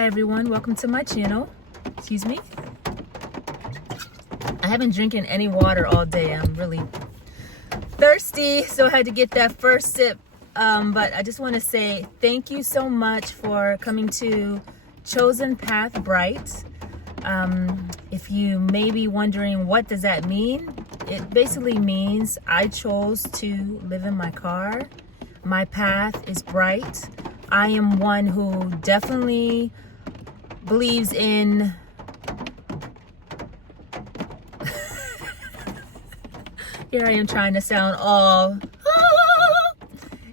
Hi everyone, welcome to my channel. Excuse me. I haven't drinking any water all day. I'm really thirsty, so I had to get that first sip. But I just want to say thank you so much for coming to Chosen Path Bright. If you may be wondering what does that mean, it basically means I chose to live in my car. My path is bright. I am one who definitely believes in here I am trying to sound all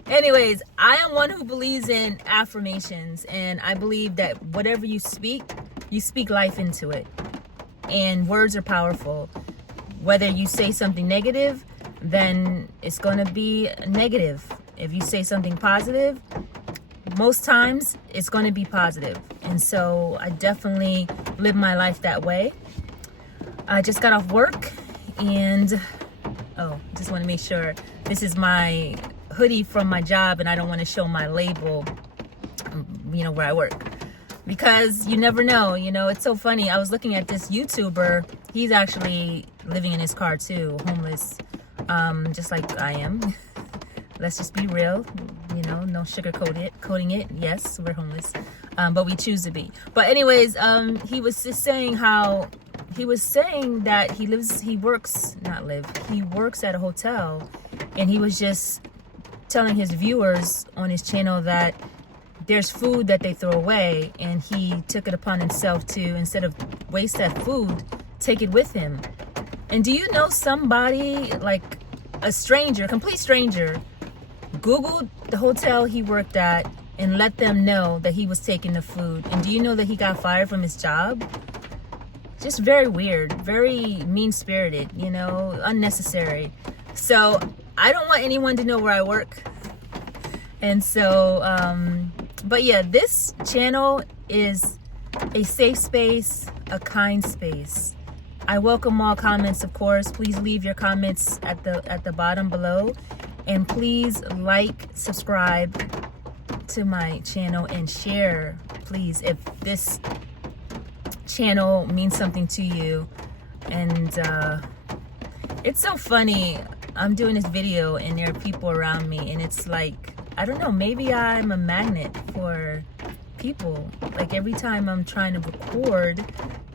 anyways, I am one who believes in affirmations, and I believe that whatever you speak life into it. And words are powerful. Whether you say something negative, then it's going to be negative. If you say something positive, most times it's going to be positive. And so I definitely live my life that way. I just got off work and just want to make sure this is my hoodie from my job, and I don't want to show my label, where I work, because you never know. It's so funny. I was looking at this YouTuber. He's actually living in his car too, homeless, just like I am. Let's just be real, no coating it. Yes, we're homeless, but we choose to be. But anyways, he was just saying that he works at a hotel, and he was just telling his viewers on his channel that there's food that they throw away, and he took it upon himself to, instead of waste that food, take it with him. And do you know somebody, like a stranger, complete stranger, Googled the hotel he worked at and let them know that he was taking the food? And do you know that he got fired from his job? Just very weird, very mean-spirited, unnecessary. So I don't want anyone to know where I work. And so, but yeah, this channel is a safe space, a kind space. I welcome all comments, of course. Please leave your comments at the bottom below. And please like, subscribe to my channel, and share, please, if this channel means something to you. And it's so funny. I'm doing this video and there are people around me, and it's like, I don't know, maybe I'm a magnet for people. Like every time I'm trying to record,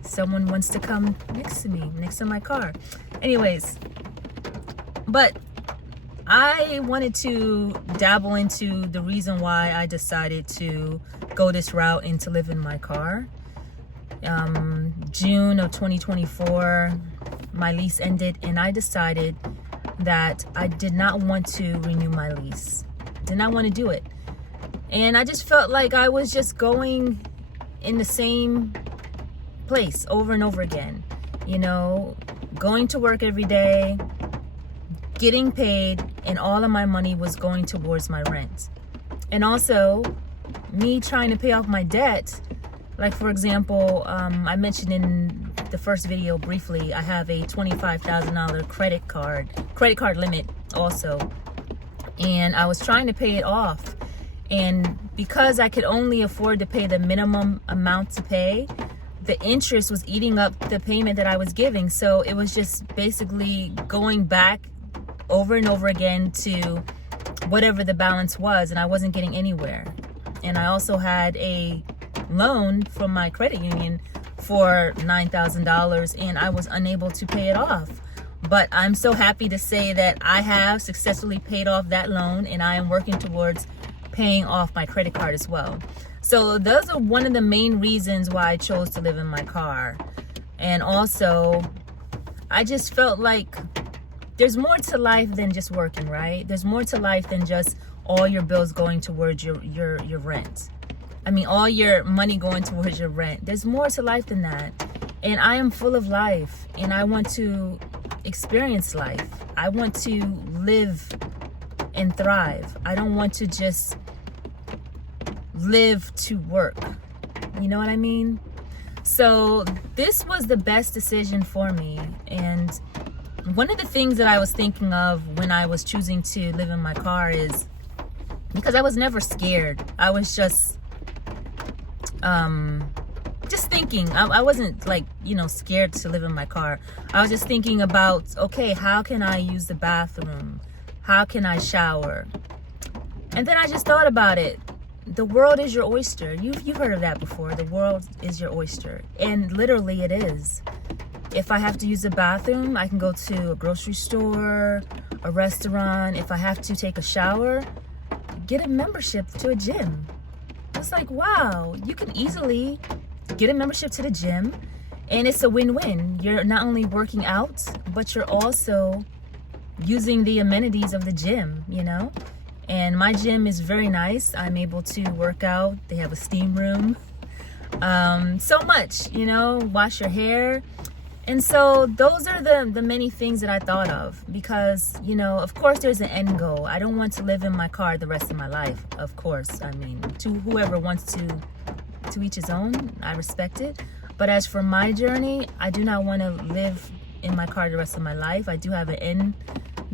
someone wants to come next to me, next to my car. Anyways, but I wanted to dabble into the reason why I decided to go this route and to live in my car. June of 2024, my lease ended, and I decided that I did not want to renew my lease. Did not want to do it. And I just felt like I was just going in the same place over and over again. Going to work every day, getting paid, and all of my money was going towards my rent. And also me trying to pay off my debt. Like, for example, I mentioned in the first video briefly, I have a $25,000 credit card limit also. And I was trying to pay it off. And because I could only afford to pay the minimum amount to pay, the interest was eating up the payment that I was giving. So it was just basically going back over and over again to whatever the balance was, and I wasn't getting anywhere. And I also had a loan from my credit union for $9,000, and I was unable to pay it off. But I'm so happy to say that I have successfully paid off that loan, and I am working towards paying off my credit card as well. So those are one of the main reasons why I chose to live in my car. And also, I just felt like there's more to life than just working, right? There's more to life than just all your bills going towards your rent. I mean, all your money going towards your rent. There's more to life than that. And I am full of life, and I want to experience life. I want to live and thrive. I don't want to just live to work. You know what I mean? So this was the best decision for me. And one of the things that I was thinking of when I was choosing to live in my car is because I was never scared. I was just just thinking. I wasn't like, scared to live in my car. I was just thinking about, okay, how can I use the bathroom? How can I shower? And then I just thought about it. The world is your oyster. You've heard of that before. The world is your oyster. And literally it is. If I have to use the bathroom, I can go to a grocery store, a restaurant. If I have to take a shower, get a membership to a gym. It's like, wow, you can easily get a membership to the gym, and it's a win-win. You're not only working out, but you're also using the amenities of the gym, And my gym is very nice. I'm able to work out. They have a steam room. So much, wash your hair. And so those are the many things that I thought of because, of course there's an end goal. I don't want to live in my car the rest of my life, of course. I mean, to whoever wants to each his own, I respect it. But as for my journey, I do not want to live in my car the rest of my life. I do have an end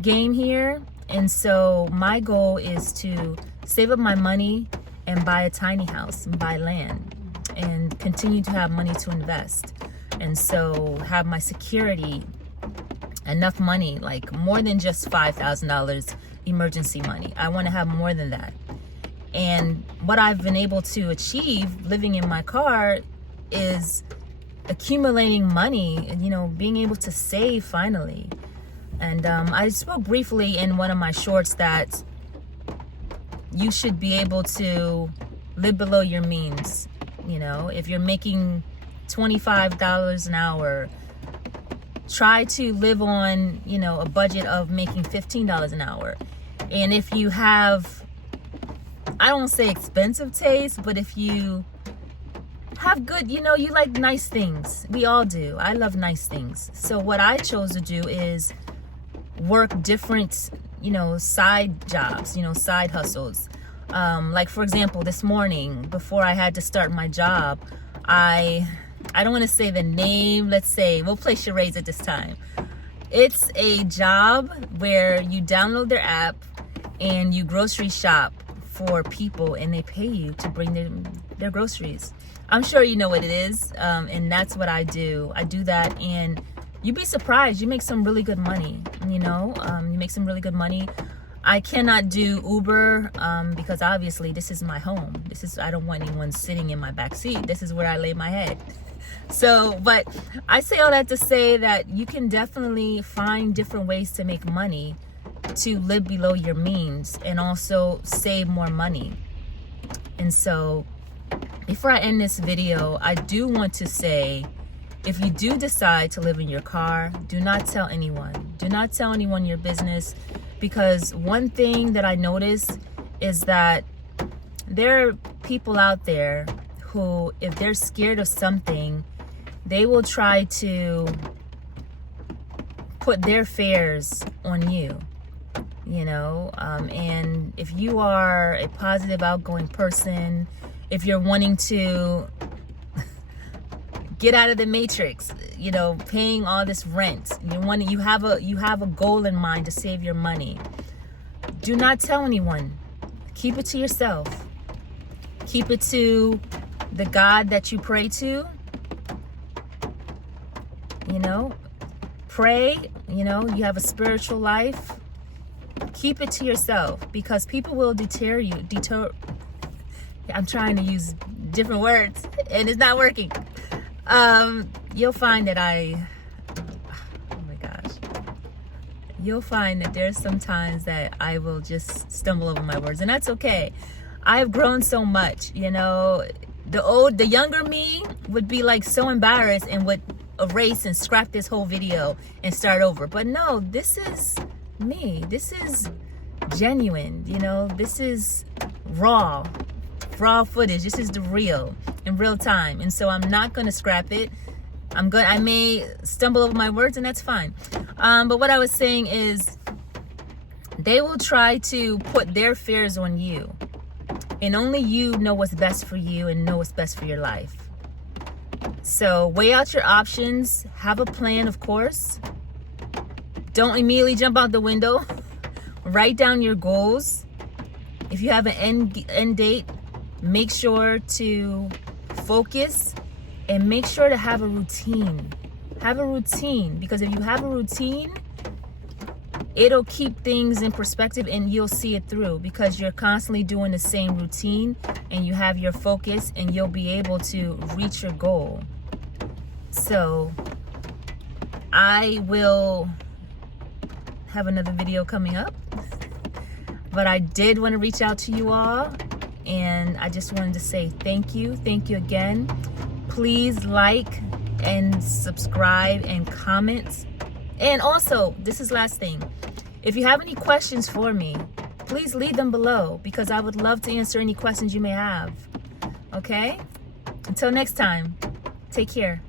game here. And so my goal is to save up my money and buy a tiny house and buy land and continue to have money to invest. And so have my security, enough money, like more than just $5,000 emergency money. I want to have more than that. And what I've been able to achieve living in my car is accumulating money, being able to save finally. And I spoke briefly in one of my shorts that you should be able to live below your means. If you're making $25 an hour, try to live on, a budget of making $15 an hour. And if you have, I don't say expensive taste, but if you have good, you like nice things. We all do. I love nice things. So what I chose to do is work different, side jobs, side hustles. Like for example, this morning, before I had to start my job, I don't want to say the name. Let's say we'll play charades at this time. It's a job where you download their app and you grocery shop for people and they pay you to bring their groceries. I'm sure you know what it is. And that's what I do. I do that and you'd be surprised. You make some really good money, you make some really good money. I cannot do Uber because obviously this is my home. I don't want anyone sitting in my back seat. This is where I lay my head. So, but I say all that to say that you can definitely find different ways to make money to live below your means and also save more money. And so before I end this video, I do want to say, if you do decide to live in your car, do not tell anyone. Do not tell anyone your business, because one thing that I noticed is that there are people out there who, if they're scared of something, they will try to put their fears on you, and if you are a positive, outgoing person, if you're wanting to get out of the matrix, paying all this rent, you have a goal in mind to save your money, do not tell anyone. Keep it to yourself. Keep it to the God that you pray to. Pray, you have a spiritual life. Keep it to yourself, because people will deter. I'm trying to use different words and it's not working. You'll find that you'll find that there's some times that I will just stumble over my words, and that's okay. I've grown so much, the younger me would be like so embarrassed and would erase and scrap this whole video and start over. But no, this is me. This is genuine, this is raw footage. This is the real in real time. And so I'm not going to scrap it. I may stumble over my words, and that's fine. But what I was saying is they will try to put their fears on you, and only you know what's best for you and know what's best for your life. So weigh out your options. Have a plan, of course. Don't immediately jump out the window. Write down your goals. If you have an end date, make sure to focus, and make sure to have a routine. Have a routine, because if you have a routine, it'll keep things in perspective and you'll see it through, because you're constantly doing the same routine and you have your focus, and you'll be able to reach your goal. So I will have another video coming up, but I did want to reach out to you all, and I just wanted to say thank you again. Please like and subscribe and comment. And also, this is last thing, if you have any questions for me, please leave them below, because I would love to answer any questions you may have. Okay, until next time, take care.